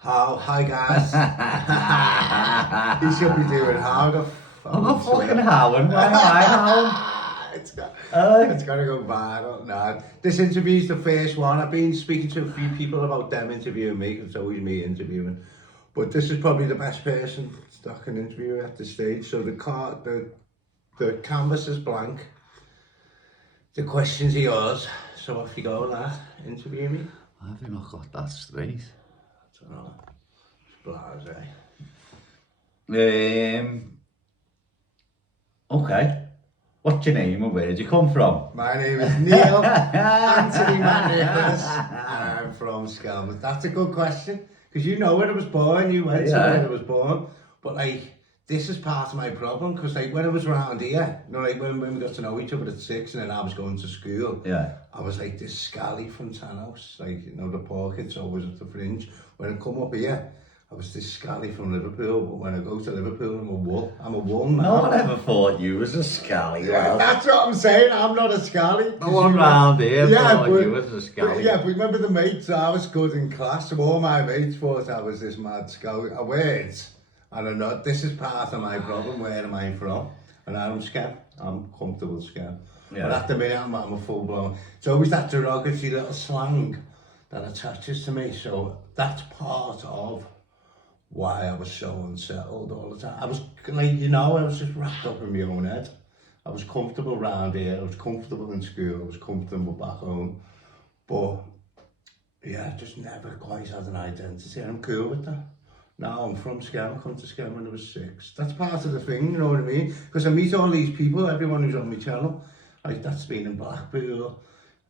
Hi guys. He should be doing how the I'm not fucking howling, why am I howling? It's gotta go viral. Nah, this interview's the first one. I've been speaking to a few people about them interviewing me. It's always me interviewing, but this is probably the best person that can interview at this stage. So the canvas is blank. The questions are yours. So off you go, lad. Interview me. Why have you not got that straight? I don't know. It's Okay. What's your name and where did you come from? My name is Neil Anthony Nicholas, and I'm from Skelmers. That's a good question, because you know where I was born, you went to where I was born, but like, this is part of my problem, because like, when I was around here, you know, like when we got to know each other at 6 and then I was going to school, I was like this scally from Tanhouse, like, you know, the poor kids always at the fringe. When I come up here, I was this scally from Liverpool, but when I go to Liverpool, I'm a wool now. No one ever thought you was a scally. Yeah, that's what I'm saying, I'm not a scally. No one round here thought you was a scally. Yeah, but remember the mates, I was good in class, so all my mates thought I was this mad scally. I weren't, and I'm not. This is part of my problem, where am I from? And I'm scam, I'm comfortable scam. Yeah. But at the minute, I'm a full blown. It's always that derogatory little slang that attaches to me, so that's part of why I was so unsettled all the time. I was like, you know, I was just wrapped up in my own head. I was comfortable around here, I was comfortable in school, I was comfortable back home. But yeah, I just never quite had an identity, and I'm cool with that. Now I'm from Skem, I come to Skem when I was 6. That's part of the thing, you know what I mean? Because I meet all these people, everyone who's on my channel, like that's been in Blackpool,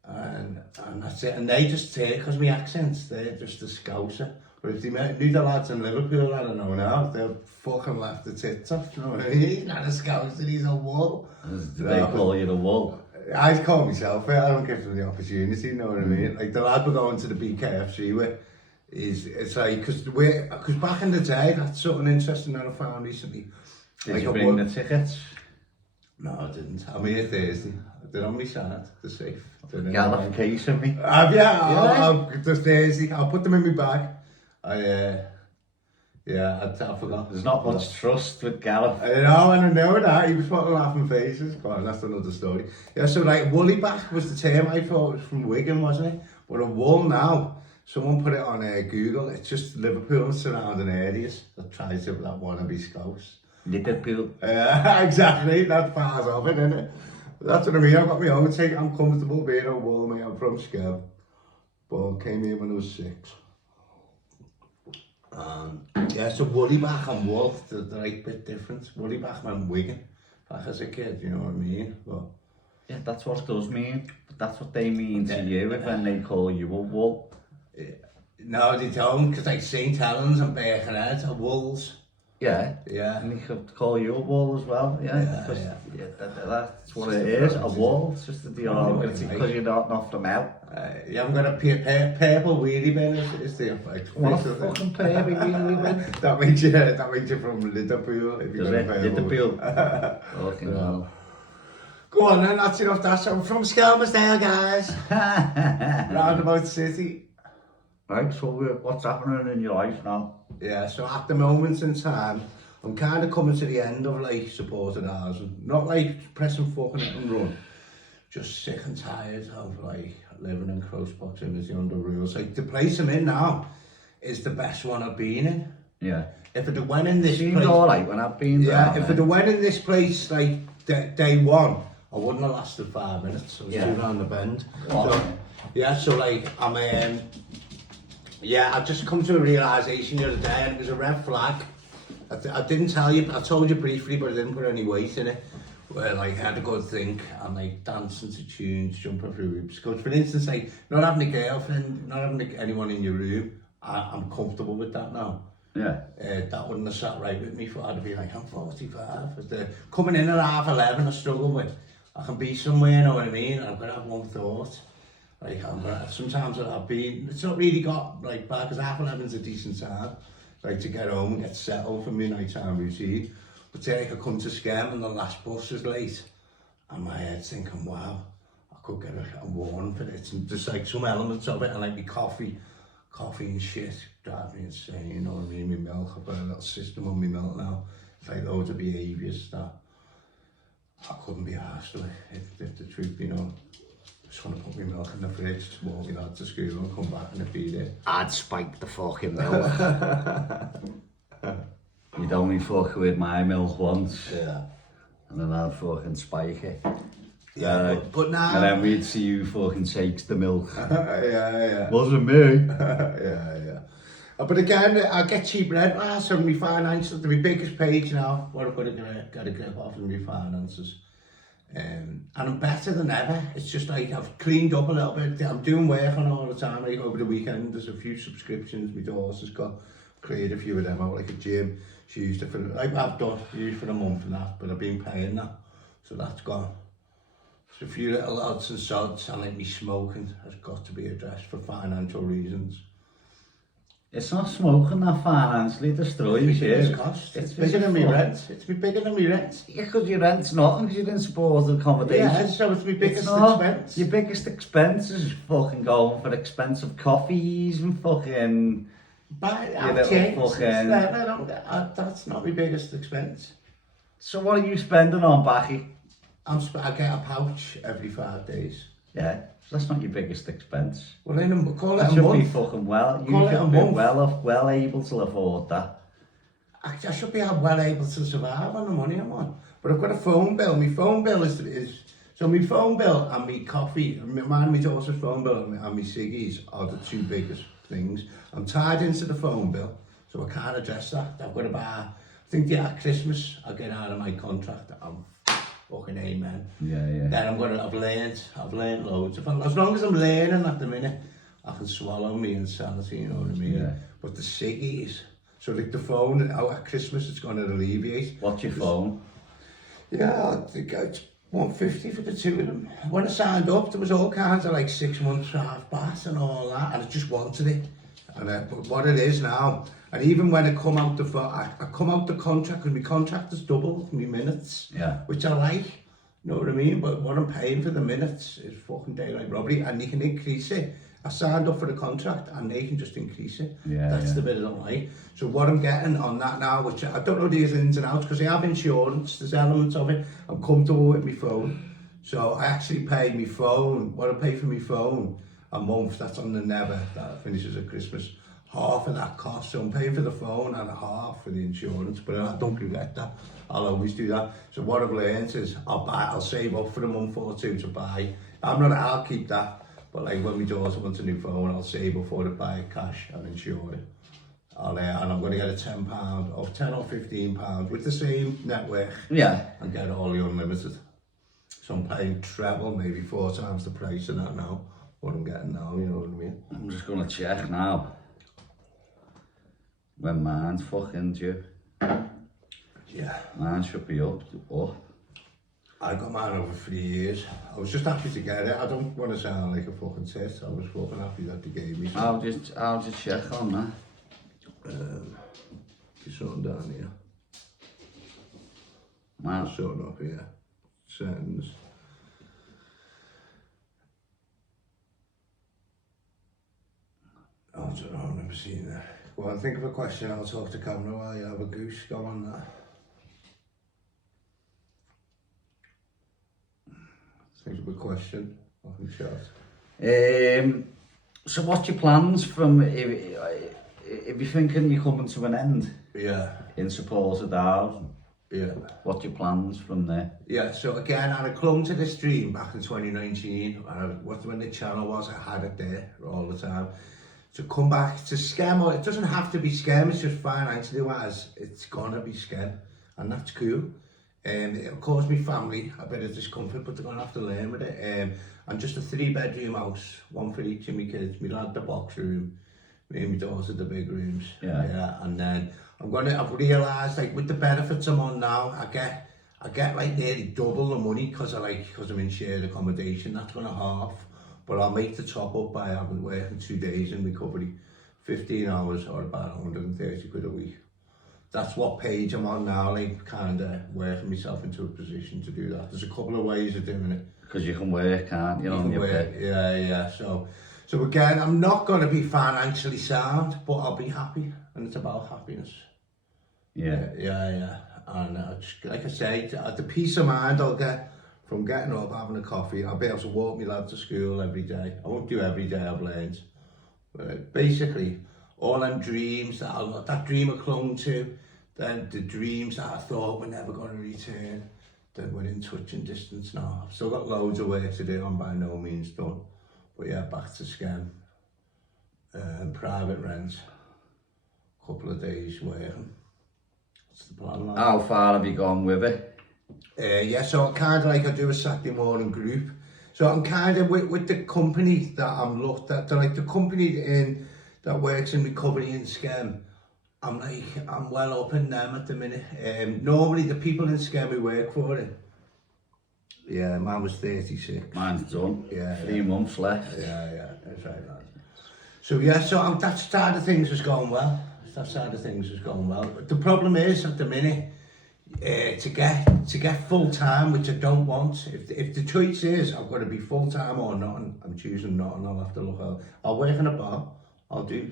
and that's it. And they just take, because my accents, they're just a Scouser. But if they knew the lads in Liverpool, I don't know now, they'll fucking laugh the tits off, you know what I mean? He's not a Scouser, he's a wool. They call you the wool? I call myself it, I don't give them the opportunity, you know what I mean? Like the lad we're going to the BKFC with, it's like, because back in the day, that's something interesting that I found recently. Did like you bring the tickets? No, I didn't. I'm here Thursday. They're on my side, they're safe. Gallop case of me? I'll Thursday, I'll put them in my bag. I forgot. There's not much trust with Gallop. I know, and I know that. He was putting laughing faces, but that's another story. Yeah, so like, woolly back was the term I thought was from Wigan, wasn't it? But a wool now, someone put it on Google, it's just Liverpool and surrounding areas that tries to, that wanna be Scouts. Liverpool. Exactly, that fars off it, isn't it? That's what I mean, I've got my own take, I'm comfortable being a wool, mate, I'm from Skem. But came here when I was 6. Yeah, so woolly back and wool, they're like a bit different. Woolly back meant Wigan, back as a kid, you know what I mean? But yeah, that's what it does mean. But that's what they mean to you when they call you a wool. No, they don't, because like St. Helens and Birkenhead are wools. Yeah. Yeah. And they could call you a wool as well, because that's what it is, a wool. It's just the argument, because you're not off them out. You haven't got a purple wheelie bin, is there? What a fucking purple wheelie bin. That makes you from Liverpool. If you Does it? Liverpool. Fucking hell. Go on then, that's enough. That's from Skelmersdale, guys. Roundabout City. Right, so what's happening in your life now? Yeah, so at the moment in time, I'm kind of coming to the end of like supported housing. Not like pressing fucking it and run. Just sick and tired of like living in close proximity under rules. Like the place I'm in now is the best one I've been in. Yeah. If it had went in this place... place... alright when I've been there. Yeah, if it had went in this place like day one, I wouldn't have lasted 5 minutes. I was too round the bend. So like I'm... Yeah, I just come to a realisation the other day, and it was a red flag. I didn't tell you, I told you briefly, but I didn't put any weight in it. Where like I had a good think, and like dancing to tunes, jumping through hoops. Because for instance, like not having a girlfriend, not having anyone in your room, I'm comfortable with that now. Yeah. That wouldn't have sat right with me for I'd be like, I'm 45. Coming in at 11:30, I struggle with. I can be somewhere, you know what I mean? And I've got to have one thought. Like sometimes I've been, it's not really got like bad, because 11:30's a decent time, like to get home and get settled for my nighttime routine. But say like I come to Skem and the last bus is late, and my head's thinking, wow, I could get a warning for it. And just like some elements of it, and like my coffee coffee and shit drive me insane, you know what I mean? My milk, I've got a little system on my milk now. It's like loads of behaviours that I couldn't be arsed with, if the truth, you know. Just want to put my milk in the fridge, walk me lad to school and come back and feed it. I'd spike the fucking milk. You'd only fuck with my milk once. Yeah. And then I'd fucking spike it. Yeah, but now... And then we'd see you fucking takes the milk. yeah. Wasn't me. yeah. But again, I get cheap rent last on my finances. My biggest page now, what I've got to get a grip off in my finances. And I'm better than ever. It's just like I've cleaned up a little bit. I'm doing work on all the time. Like over the weekend, there's a few subscriptions my daughter's got. Cleared a few of them out, like a gym. She used it for, like I've done, used for a month and that, but I've been paying that. So that's gone. There's a few little odds and sods, and like me smoking has got to be addressed for financial reasons. It's not smoking that financially destroys you. It's bigger than my rent. It's bigger than my rent. Yeah, because your rent's nothing, because you're in supported accommodation. Yeah, so it's my biggest expense. Your biggest expense is fucking going for expensive coffees and fucking... But I've changed. That's not my biggest expense. So what are you spending on, Backy? I get a pouch every 5 days. Yeah, so that's not your biggest expense. Well, then call it that a should month. Be fucking well. You call should be well able to afford that. I should be well able to survive on the money I'm on. But I've got a phone bill. My phone bill is so my phone bill and my coffee, mine and my daughter's phone bill and my ciggies are the two biggest things. I'm tied into the phone bill, so I can't address that. I've got to buy, I think at Christmas I'll get out of my contract. I'm fucking amen. Yeah. Then I've learned loads. As long as I'm learning at the minute, I can swallow me insanity, you know what I mean? Yeah. But the ciggies, so like the phone, at Christmas it's going to alleviate. What's your phone? Yeah, I think it's 150 for the two of them. When I signed up, there was all kinds of like 6 months half bass and all that, and I just wanted it. And but what it is now, and even when I come out the I come out the contract, because my contract is double my minutes, which I like, you know what I mean? But what I'm paying for the minutes is fucking daylight robbery, and you can increase it. I signed up for the contract, and they can just increase it. That's the bit I don't like. So what I'm getting on that now, which I don't know these ins and outs, because I have insurance, there's elements of it. I'm comfortable with my phone, so I actually pay my phone. What I pay for my phone a month, that's on the never, that finishes at Christmas, half of that cost. So I'm paying for the phone and a half for the insurance, but I don't regret that. I'll always do that. So what I've learned is I'll save up for a month or two to buy. I'll keep that, but like when my daughter wants a new phone, I'll save up for it, buy it cash and insure it. And I'm going to get a £10 or £10 or £15 with the same network. Yeah. And get all the unlimited. So I'm paying treble, maybe 4 times the price of that now. What I'm getting now, you know what I mean? I'm just gonna check now. When mine's fucking due. Yeah. Mine should be up. I got mine over 3 years. I was just happy to get it. I don't want to sound like a fucking tit. I was fucking happy that they gave me. I'll just check on that. There's something down here. Wow. Something up here. Settings. I don't know, I've never seen that. Well, think of a question, I'll talk to camera while you have a goose. Go on that. Think of a question, I can chat. So what's your plans from, if you're thinking you're coming to an end? Yeah. In supported housing? Yeah. What's your plans from there? Yeah, so again, I clung to this dream back in 2019. When the channel was, I had it there all the time. To come back to scam, it doesn't have to be scam, it's just financially wise, it's gonna be scam, and that's cool. It'll cause me family a bit of discomfort, but they're gonna have to learn with it. And just a 3-bedroom house, one for each of my kids. My lad the box room, me and my daughter the big rooms. Yeah. And then I've realised, like, with the benefits I'm on now, I get like nearly double the money because I'm in shared accommodation. That's gonna half. But I'll make the top up by having working 2 days in recovery, 15 hours or about 130 quid a week. That's what page I'm on now, like kind of working myself into a position to do that. There's a couple of ways of doing it. Because you can work, can't you? You can work, yeah. So again, I'm not going to be financially sound, but I'll be happy, and it's about happiness. Yeah. And like I say, the peace of mind I'll get from getting up, having a coffee, I'll be able to walk my lad to school every day. I won't do every day, I've learned. But basically, all them dreams that dream I clung to, then the dreams that I thought were never going to return, that we're in touching distance now. I've still got loads of work to do, I'm by no means done. But yeah, back to Skem, private rent, couple of days working. What's the plan like? How far have you gone with it? Yeah, so I do a Saturday morning group. So I'm kind of with the company that I'm looked at, like the company that works in recovery in Skem. I'm well up in them at the minute. Normally the people in Skem who work for it. Yeah, mine was 36. Mine's done. Yeah. 3 months left. Yeah, that's right, lad. So yeah, so that side of things has gone well. But the problem is at the minute, to get full time, which I don't want. If the choice is I've got to be full time or nothing, I'm choosing nothing. I'll have to look out. I'll work in a bar. I'll do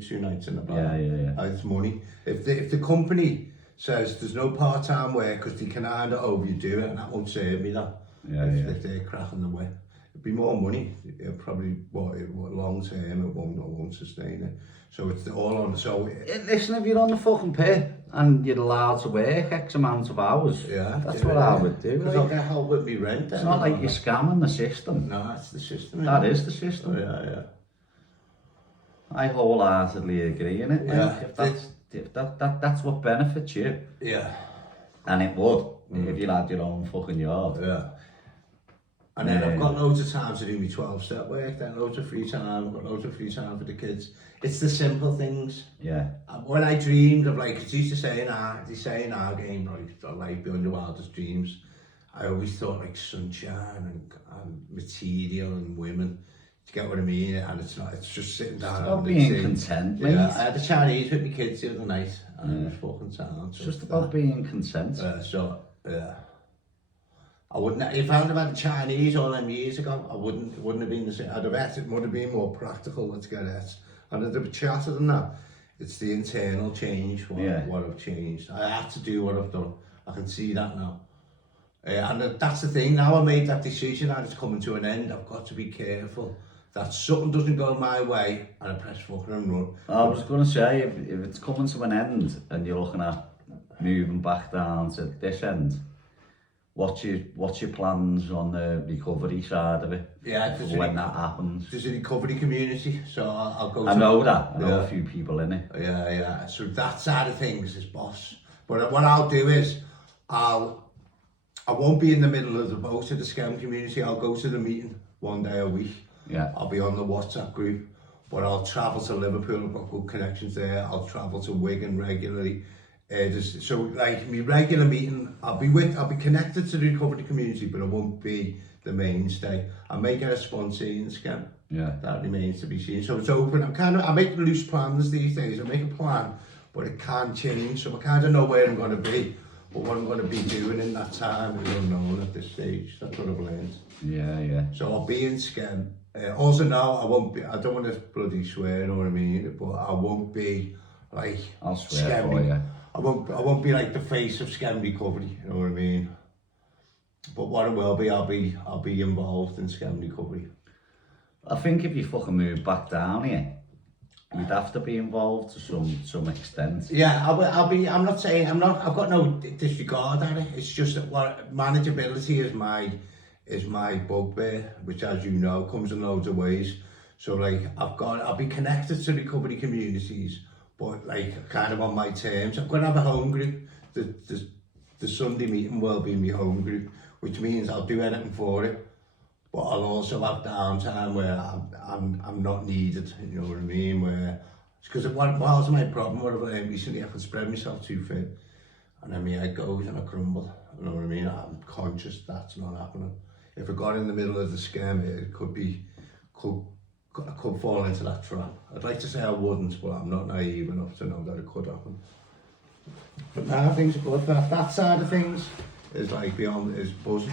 2 nights in a bar. Yeah. It's money. If the company says there's no part time work because they can either overdo it, and that won't serve me that. If they're cracking the whip, it'd be more money. It probably what long term it won't sustain it. So it's all on. So listen, if you're on the fucking pit and you're allowed to work X amount of hours, that's what I would do. Because I'll get help with me rent. It's not like you're scamming the system. No, it's the system. That is the system. Yeah. I wholeheartedly agree in it. If that's what benefits you. Yeah. And it would if you had your own fucking yard. Yeah. And then I've got loads of time to do my 12-step work, then loads of free time, I've got loads of free time for the kids. It's the simple things. Yeah. When I dreamed of, like, they used to say in our game, like, life beyond your wildest dreams, I always thought like sunshine and material and women. Do you get what I mean? And it's not, it's just sitting down. It's about being content, mate. Yeah, I had the Chinese with my kids the other night, and it was fucking sound. It's just about being content. I wouldn't. If I'd have had the Chinese all them years ago, it wouldn't have been the same. I'd have had it would have been more practical. Let's get it. And I'd have chatted than that. It's the internal change what I've changed. I had to do what I've done. I can see that now. And that's the thing. Now I made that decision and it's coming to an end. I've got to be careful that something doesn't go my way and I press fucking and run. I was going to say, if it's coming to an end and you're looking at moving back down to this end, what's your plans on the recovery side of it? Yeah, when that happens. There's a recovery community, so I'll go. I know a few people in it. Yeah. So that side of things is boss. But what I'll do is, I won't be in the middle of the boat of the Skem community. I'll go to the meeting 1 day a week. Yeah. I'll be on the WhatsApp group, but I'll travel to Liverpool. I've got good connections there. I'll travel to Wigan regularly. So like my regular meeting, I'll be connected to the recovery community, but I won't be the mainstay. I may get a sponsor in Skem. Yeah. That remains to be seen. So it's open. I make loose plans these days. I make a plan, but it can change. So I kind of know where I'm going to be. But what I'm going to be doing in that time is unknown at this stage. That's what I've learned. Yeah. So I'll be in Skem. Also now, I don't want to bloody swear, you know what I mean? But I won't be like... I'll swear for you. I won't be like the face of Skem recovery, you know what I mean? But what I will be, I'll be involved in Skem recovery. I think if you fucking move back down here, you'd have to be involved to some extent. Yeah, I'll be. I've got no disregard at it. It's just that what manageability is my bugbear, which, as you know, comes in loads of ways. So like I'll be connected to recovery communities, but like kind of on my terms. I'm going to have a home group. The Sunday meeting will be my home group, which means I'll do anything for it. But I'll also have downtime where I'm not needed, you know what I mean? Where because what's my problem? What I've learned recently, I can spread myself too thin, and then my head goes and I crumble. You know what I mean? I'm conscious that's not happening. If I got in the middle of the Skem, it I could fall into that trap. I'd like to say I wouldn't, but I'm not naive enough to know that it could happen. But now things are good. That side of things is like beyond is buzzing.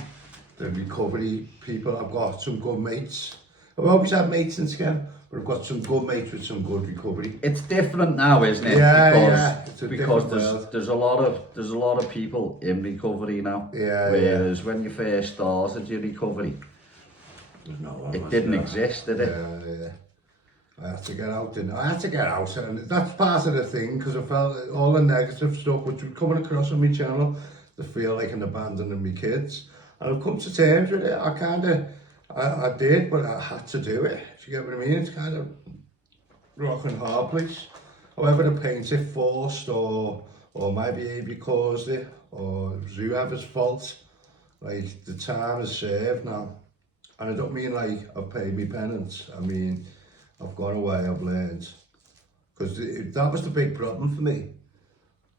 The recovery people, I've got some good mates. I've always had mates in Skev, but I've got some good mates with some good recovery. It's different now, isn't it? Yeah, because, yeah. It's a because different world. there's a lot of people in recovery now. Yeah, Whereas when you first started your recovery, There's no one, it didn't exist, did it? Yeah. I had to get out, didn't I? I had to get out, and that's part of the thing, because I felt all the negative stuff which was coming across on my channel to feel like an abandoning my kids. And I've come to terms with it. I did, but I had to do it. Do you get what I mean? It's kind of rock and hard place. However the paint it forced, or my behaviour caused it, or it was whoever's fault. Like, the time is served now. And I don't mean like I've paid me penance. I mean, I've gone away, I've learned. Because that was the big problem for me.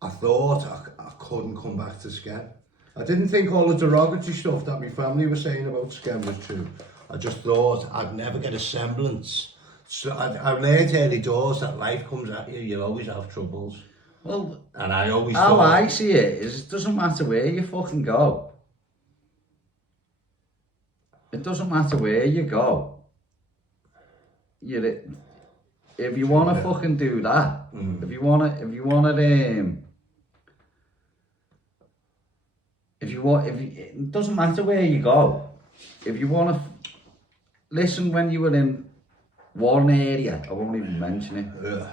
I thought I couldn't come back to Skem. I didn't think all the derogatory stuff that my family was saying about Skem was true. I just thought I'd never get a semblance. So I learned early doors that life comes at you, you'll always have troubles. Well, and I always how thought... I see it is, it doesn't matter where you fucking go. It doesn't matter where you go. If you want to fucking do that, if you want, it doesn't matter where you go. If you want to, listen, when you were in one area, I won't even mention it. Yeah.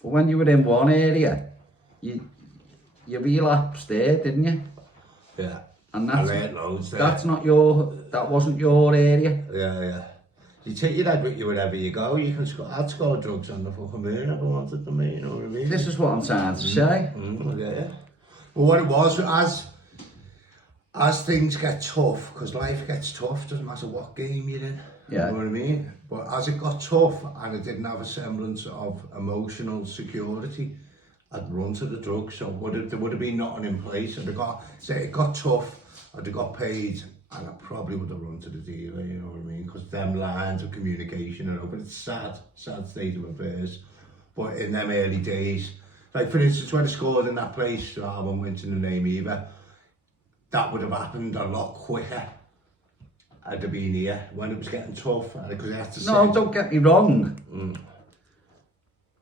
But when you were in one area, you relapsed there, didn't you? Yeah. And I learned loads there. That wasn't your area. Yeah. You take your head with you wherever you go. I'd score drugs on the fucking moon if I wanted them, you know what I mean? This is what I'm trying to say. Yeah. But what it was, as things get tough, because life gets tough, doesn't matter what game you're in. Yeah. You know what I mean? But as it got tough and I didn't have a semblance of emotional security, I'd run to the drugs. So there would have been nothing in place. And it got tough, I'd have got paid, and I probably would have run to the dealer, you know what I mean? Because them lines of communication are open. It's sad state of affairs. But in them early days, like for instance, when I scored in that place, I won't mention the name either, that would have happened a lot quicker. I'd have been here when it was getting tough, because I had to. No, don't get me wrong.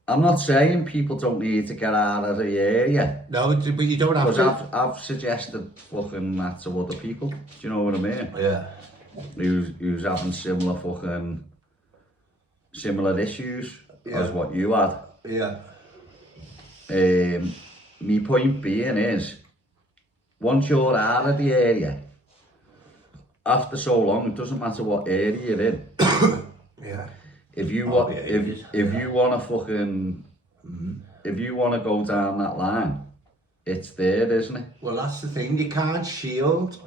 I'm not saying people don't need to get out of the area. No, but you don't have to. Because I've suggested fucking that to other people. Do you know what I mean? Yeah. Who's having similar issues as what you had. Yeah. My point being is, once you're out of the area, after so long, it doesn't matter what area you're in. Yeah. If you want to fucking, if you want to go down that line, it's there, isn't it? Well, that's the thing. You can't shield.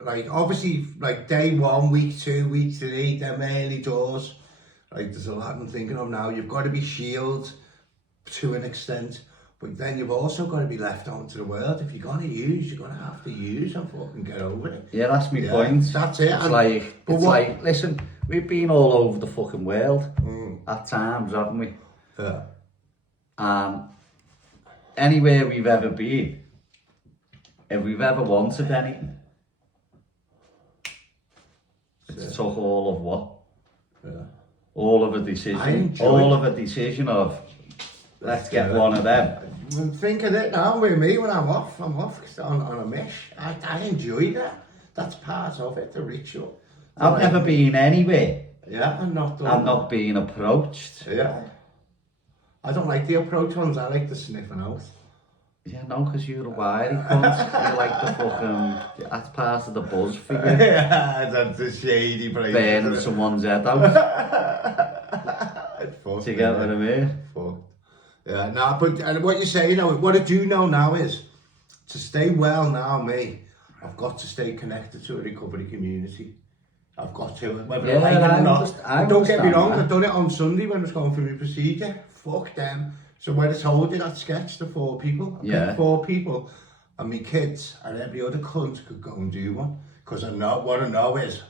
Like, obviously, like day 1, week 2, week 3, them early doors. Like, there's a lot I'm thinking of now. You've got to be shielded to an extent. But then you've also got to be left out to the world. If you're going to use, you're going to have to use and fucking get over it. Yeah, that's my point. That's it. It's like, listen, we've been all over the fucking world at times, haven't we? Yeah. And anywhere we've ever been, if we've ever wanted anything, it's took all of what? Yeah. All of a decision of, let's get one of them. I'm thinking it now with me when I'm off on a mish. I enjoy that. That's part of it, the ritual. I've never been anywhere. Yeah, I'm not being approached. Yeah. I don't like the approach ones, I like the sniffing out. Yeah, no, because you're a wiry cunt. You like the fucking, that's part of the buzz for you. Yeah, that's a shady place. Burning someone's head out. Do you get what I mean? Fucked. Yeah, no, but and what you say, you know, what I do know now is, to stay well now, me, I've got to stay connected to a recovery community. I've got to, whether I like it or not. And don't get me wrong, I've done it on Sunday when I was going through my procedure. Fuck them. So when I told you that sketch to 4 people, I picked 4 people, and my kids and every other cunt could go and do one. Because what I know is,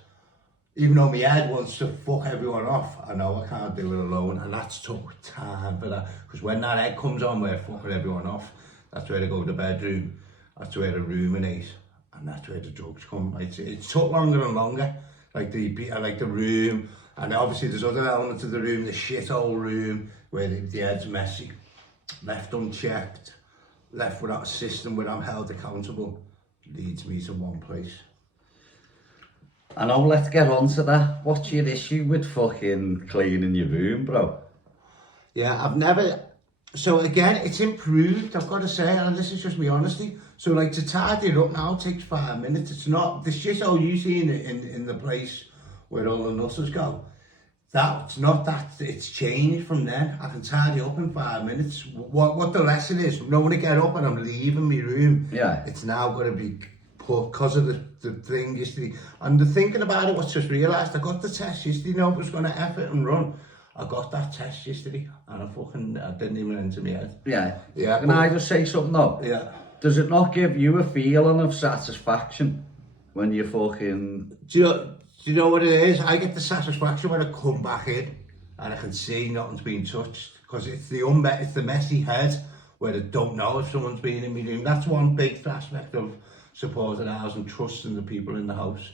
even though my head wants to fuck everyone off, I know I can't do it alone, and that's took time for that. Because when that head comes on where fucking everyone off, that's where they go to the bedroom, that's where they ruminate, and that's where the drugs come. It's took longer and longer. Like the room, And obviously there's other elements of the room, the shithole room, where the head's messy, left unchecked, left without a system where I'm held accountable, leads me to one place. I know, let's get on to that. What's your issue with fucking cleaning your room, bro? Yeah, I've never... So again, it's improved, I've got to say, and this is just my honesty. So like to tidy it up now takes 5 minutes. It's not the shithole you see in the place where all the nutters go. That's not that, it's changed from then. I can tidy up in 5 minutes. What the lesson is, from when I get up and I'm leaving my room, Yeah. it's now got to be put, because of the thing yesterday. And the thinking about it was just realised, I got the test yesterday, no, I was going to F it and run. I got that test yesterday and I didn't even enter my head. Yeah. Yeah. Can I just say something though? Yeah. Does it not give you a feeling of satisfaction when you fucking... Do you know what it is? I get the satisfaction when I come back in and I can see nothing's been touched, because it's the messy head where I don't know if someone's been in my room. That's one big aspect of supporting ours and trusting the people in the house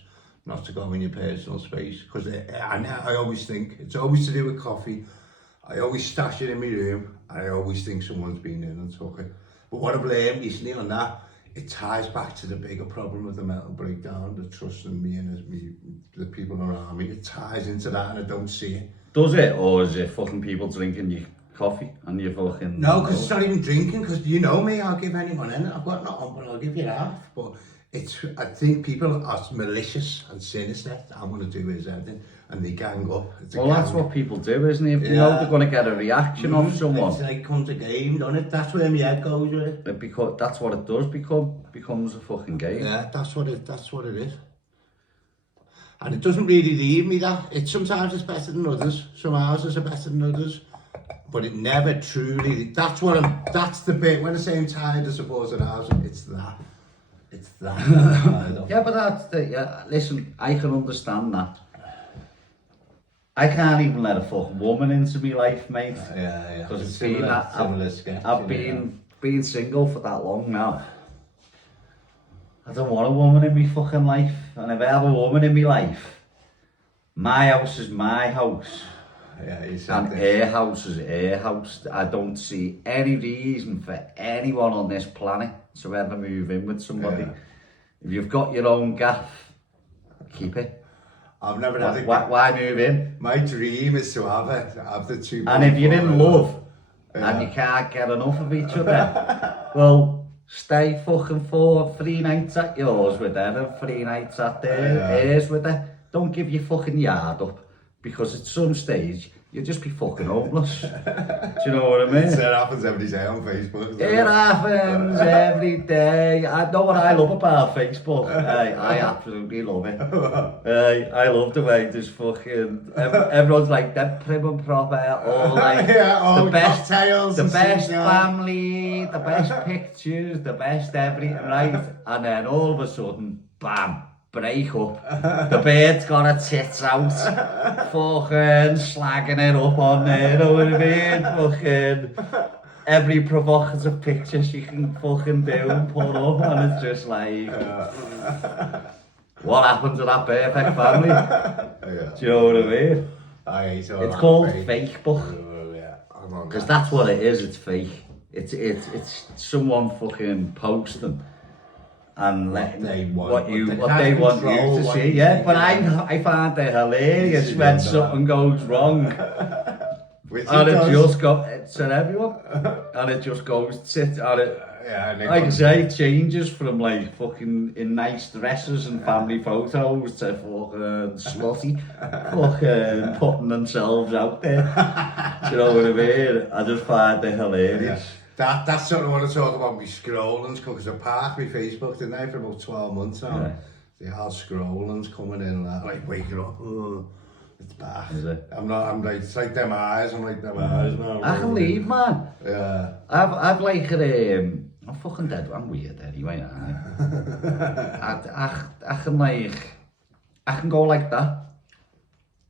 not to go in your personal space, because I always think it's always to do with coffee. I always stash it in my room and I always think someone's been in and took it. But what I've learned recently on that, it ties back to the bigger problem of the mental breakdown, the trust in me and the people around me. It ties into that and I don't see it. Does it? Or is it fucking people drinking your coffee and you fucking... No, because it's not even drinking, because you know me, I'll give anyone in. I've got nothing, but I'll give you half. But I think people are malicious and sinister. I'm going to do is everything, and they gang up. Well, that's what people do, isn't it? If you know they're going to get a reaction off someone. It's like comes a game, doesn't it? That's where my head goes with it. Because that's what it does becomes a fucking game. Yeah, that's what it is. And it doesn't really leave me that. Sometimes it's better than others. Some houses are better than others. But it never truly, that's the bit, when I say I'm tired of supporting housing, it's that. It's that. Yeah, but listen, I can understand that. I can't even let a fucking woman into my life, mate. Yeah. Because I've been single for that long now. I don't want a woman in my fucking life. And if I have a woman in my life, my house is my house. Yeah, you said and her house is her house. I don't see any reason for anyone on this planet to ever move in with somebody. Yeah. If you've got your own gaff, keep it. I've never had why move in? My dream is to have the two. And if you're in love and you can't get enough of each other, well, stay fucking 3 nights at yours with her and 3 nights at hers with her. Don't give your fucking yard up. Because at some stage, you'll just be fucking homeless. Do you know what I mean? It happens every day on Facebook. It happens every day. I know what I love about Facebook. I absolutely love it. I love the way there's fucking... everyone's like, that prim and proper, all like... the best cocktails, the best family, the best pictures, the best everything, right? And then all of a sudden, bam. Break up. The bird's got her tits out, fucking slagging it up on there, you know what I mean? Fucking every provocative picture she can fucking do and put up, and it's just like, what happened to that perfect family? Do you know what I mean? It's called fake book. Because that's what it is, it's fake. It's someone fucking posting. And what they want you to see, yeah. But I find it hilarious when something goes wrong, and it just goes. It's at everyone, and it just goes sit and it. Like I say, it changes from like fucking in nice dresses and family photos to fucking slutty, fucking putting themselves out there. Do you know what I mean? I just find it hilarious. That's something I want to talk about, my scrollings, because I parked my Facebook, didn't I, for about 12 months now. The whole scrollings coming in and that, like waking up, it's bad. Is it? I'm like, it's like them eyes, I'm like them eyes now. I can leave, man. Yeah. I've like, I'm fucking dead, I'm weird anyway, I can like, I can go like that,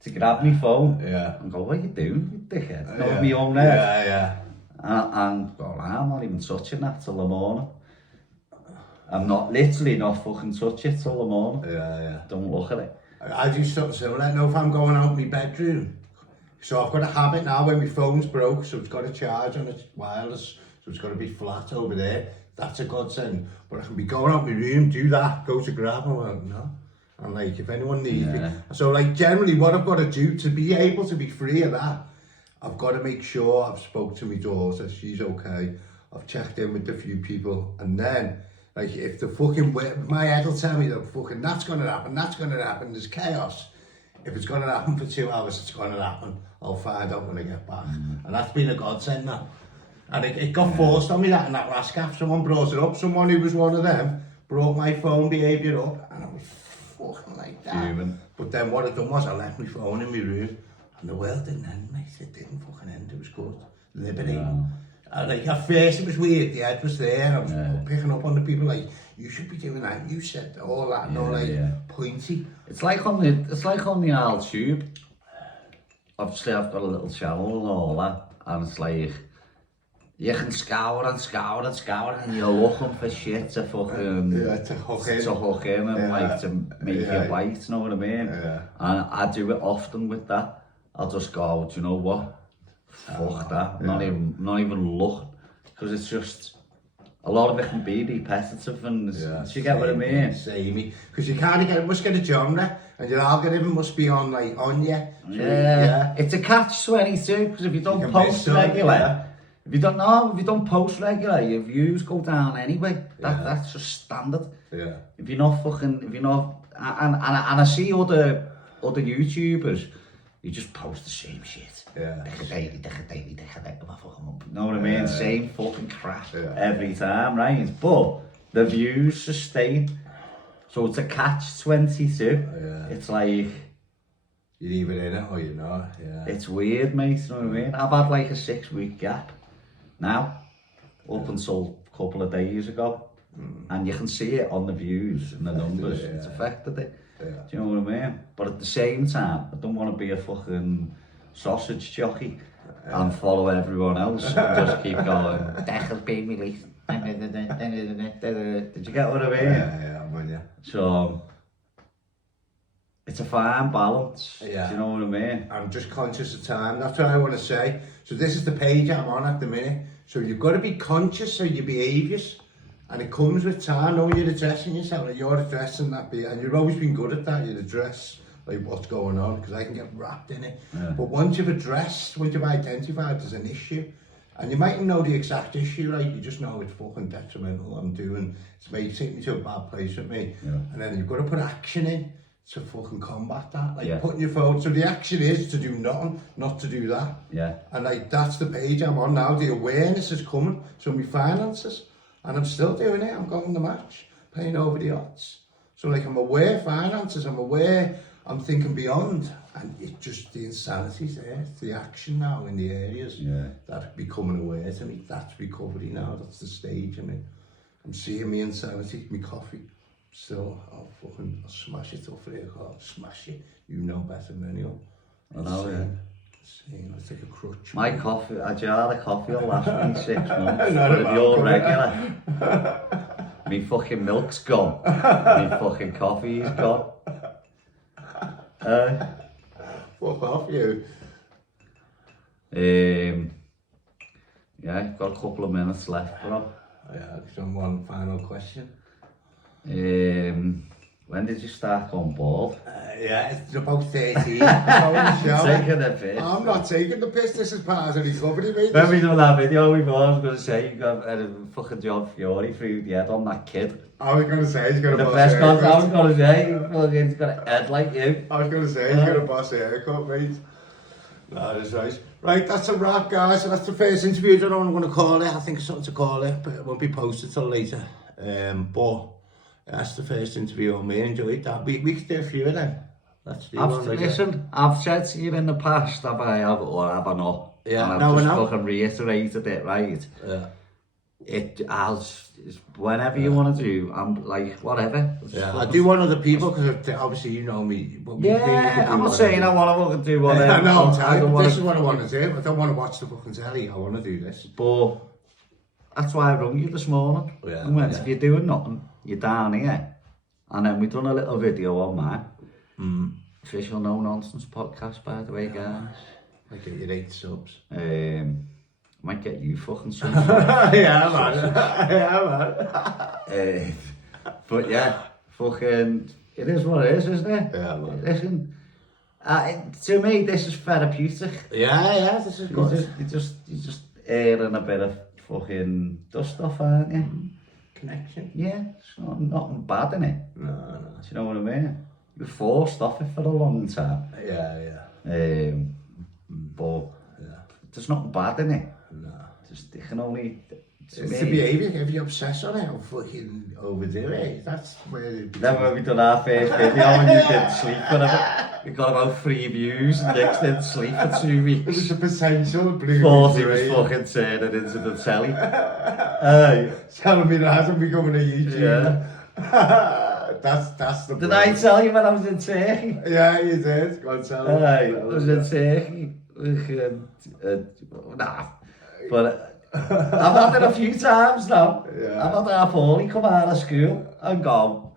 to grab my phone, and go, what are you doing, you dickhead? Know me own head. Yeah. And well, I'm not even touching that till the morning. I'm not, literally not fucking touch it till the morning. Yeah. Don't look at it. I do something similar. I know if I'm going out my bedroom, so I've got a habit now when my phone's broke, so it's got a charge on it, wireless, so it's got to be flat over there. That's a godsend. But I can be going out my room, do that, go to grab it, well, no. And like, if anyone needs it. So like, generally what I've got to do to be able to be free of that, I've got to make sure I've spoke to my daughter, she's okay. I've checked in with a few people, and then, like, if the fucking, my head will tell me that fucking that's going to happen, there's chaos. If it's going to happen for 2 hours, it's going to happen. I'll find out when I get back. And that's been a godsend now. And it got forced on me that in that last gaff. Someone brought it up. Someone who was one of them brought my phone behaviour up. And I was fucking like that. But then what I done was I left my phone in my room. And the world didn't end, mate. It didn't fucking end. It was good. Liberating. And like at first it was weird. The head was there. I was picking up on the people like, you should be doing that. You said all that. No, like pointy. It's like on the old tube. Obviously I've got a little channel and all that. And it's like, you can scour and you're looking for shit to fucking to hook in and like to make you bite, you know what I mean? And I do it often with that. I'll just go, do you know what? Fuck that. Not even look. Because it's just, a lot of it can be repetitive and you get what I mean? Samey. Because you can't must get a genre and your algorithm must be on like on you. It's a catch-22 because if you don't post regular, if you don't post regular, your views go down anyway. That's just standard. If you're not, and I see other YouTubers, you just post the same shit. Daily. You know what I mean? Same fucking crap every time, right? But the views sustain. So it's a catch-22. It's like, you're either in it or you're not. It's weird, mate. You know what I mean? I've had like a 6-week gap now, up until a couple of days ago, and you can see it on the views and the numbers. It's affected it. Do you know what I mean? But at the same time, I don't want to be a fucking sausage jockey and follow everyone else and just keep going. That has been released. Did you get what I mean? I'm on you. So it's a fine balance. Do you know what I mean? I'm just conscious of time. That's what I want to say. So this is the page I'm on at the minute. So you've got to be conscious of your behaviours. And it comes with time, knowing you're addressing yourself, like you're addressing that bit, and you've always been good at that, you'd address like what's going on, because I can get wrapped in it. But once you've identified there's an issue, and you mightn't know the exact issue, right? You just know it's fucking detrimental, I'm doing, it's made take me to a bad place with me. And then you've got to put action in to fucking combat that, like putting your phone, so the action is to do nothing, not to do that. And like, that's the page I'm on now, the awareness is coming, so my finances, and I'm still doing it. I'm going the match, paying over the odds. So like, I'm aware finances, I'm aware, I'm thinking beyond, and it's just the insanity's there. It's the action now in the areas that are becoming aware to me. That's recovery now. That's the stage I'm in. I'm seeing me insanity, me coffee. Still, I'll smash it till 3 o'clock. Smash it. You know better than anyone. I know, Let's take a crutch. My coffee, a jar of coffee will last me 6 months. But if you're regular, me fucking milk's gone. Me fucking coffee's gone. Fuck off, you. Yeah, got a couple of minutes left, bro. Just on one final question. When did you start on board? It's about 13. Taking the piss. I'm not taking the piss, this is part of the recovery, mate. When we done that video before, I was going to say, you got a fucking John Fiore through the head on that kid. I was going to say, he's got a boss haircut. The best I was going to say, he's got a head like you. I was going to say, he's got a boss haircut, mate. No, that's right. Right, that's a wrap, guys. So that's the first interview. I don't know what I'm going to call it. I think it's something to call it, but it won't be posted till later. But that's the first interview on me. Enjoyed that. We could do a few of them. Listen, I've said to you in the past, have I not? Yeah, and I've just fucking reiterated it, right? Whenever you want to do, I'm like, whatever. I do want other people, because obviously you know me. But I'm not saying I want to fucking do one. I know, this is what I want to do. I don't want to watch the fucking telly, I want to do this. But that's why I rung you this morning. And went, if you're doing nothing, you're down here. And then we done a little video on mine. Official No Nonsense podcast, by the way, guys. I get your 8 subs. Might get you fucking some. Yeah, man. But yeah, fucking, it is what it is, isn't it? Yeah, man. Listen, to me, this is therapeutic. Yeah, this is good. You just airing a bit of fucking dust off, aren't you? Connection. Yeah, it's nothing bad in it. No. Do you know what I mean? You were forced off it for a long time. Yeah. But there's nothing bad in it. No. Just, it can only... It's the behaviour, if you obsess on it or fucking overdo it, that's where it becomes... Then when we done our first video and you didn't sleep for it, we got about 3 views and Nick didn't sleep for 2 weeks. There's a potential blue. Thought he was fucking turning into the telly. Telling me that I'm becoming a YouTuber. Yeah. That's the Did problem. I tell you when I was in Turkey? Yeah, you did. Go on, tell me. I was in Turkey. Nah. But I've had it a few times now. Yeah. I've had our Paulie come out of school and go,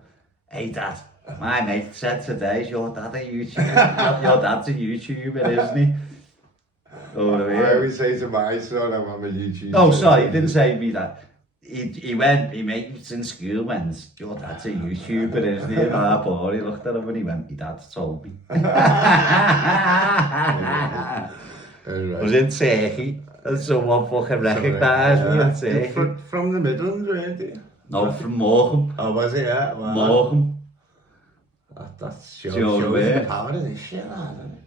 "Hey Dad, my mate said today, is your dad a YouTuber? Your dad's a YouTuber, isn't he?" Oh, what I mean? I always say to my son, I'm a YouTuber. Oh, sorry, he didn't say me that. He mates in school went, "Your dad's a YouTuber, isn't he?" And our boy, he looked at him and he went, "My dad told me." I was in Turkey and someone fucking recognised me in Turkey. From the Midlands, weren't you? No, from Morecambe. Oh, was it? Yeah. Wow. Morecambe. That shows the power of this shit, isn't it?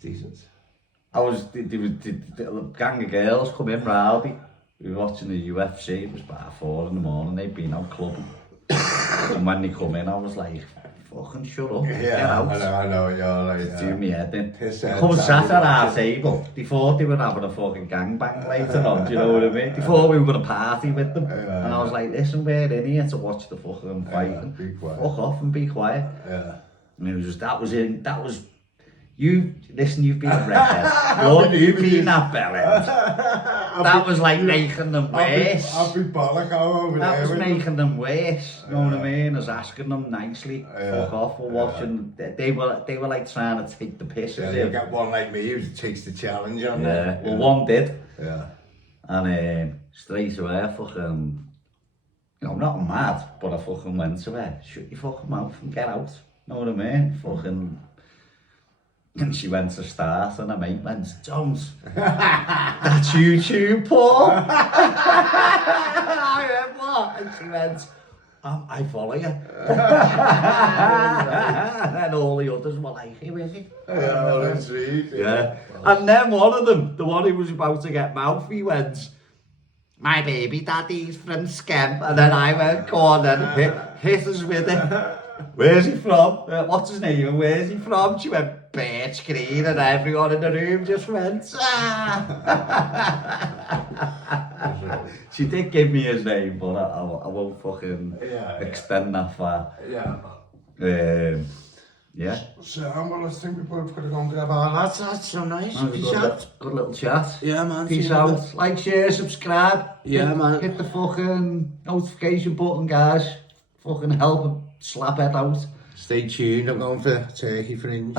Decent. The gang of girls come in rowdy. We were watching the UFC, it was about 4 in the morning, they'd been out clubbing. And when they come in, I was like, fucking shut up, get out. I know, you're like, Do me head in. Piss They heads come and sat out. at our table. They thought they were having a fucking gangbang later on, do you know what I mean? They thought we were going to party with them. And I was like, listen, we're in here to watch the fucking fighting. Be quiet. Fuck off and be quiet. Yeah. And it was just, that was you, listen, you've been a redhead. You've been that bellend. That was like making them worse. I'll be bollock over That there. was with making them worse, you know what I mean? I was asking them nicely, fuck off, we're watching. They were like trying to take the piss. Yeah, you got one like me who takes the challenge on Yeah, well, one did. Yeah. And straight away, I fucking, you know, not mad, but I fucking went to her, shut your fucking mouth and get out, you know what I mean? Fucking. And she went to start and her mate went, "Don't, that's YouTube, Paul." I went, "What?" And she went, "I follow you." And all the others were like, "Who is he?" Yeah, that's sweet. Yeah. And then one of them, the one who was about to get mouthy, went, "My baby daddy's from Skem." And then I went, "Go on then, hit us with it. Where's he from? What's his name? And where's he from?" She went, "Birch Green," and everyone in the room just went, "Ah." She did give me his name, but I won't fucking extend that far. Yeah. So, well, I think we both got to go and grab our lads. That's so nice. Peace out. Good little chat. Yeah, man. Peace out. Like, share, subscribe. Yeah, man. Hit the fucking notification button, guys. Fucking help a slaphead out. Stay tuned. I'm going for Turkey Fringe.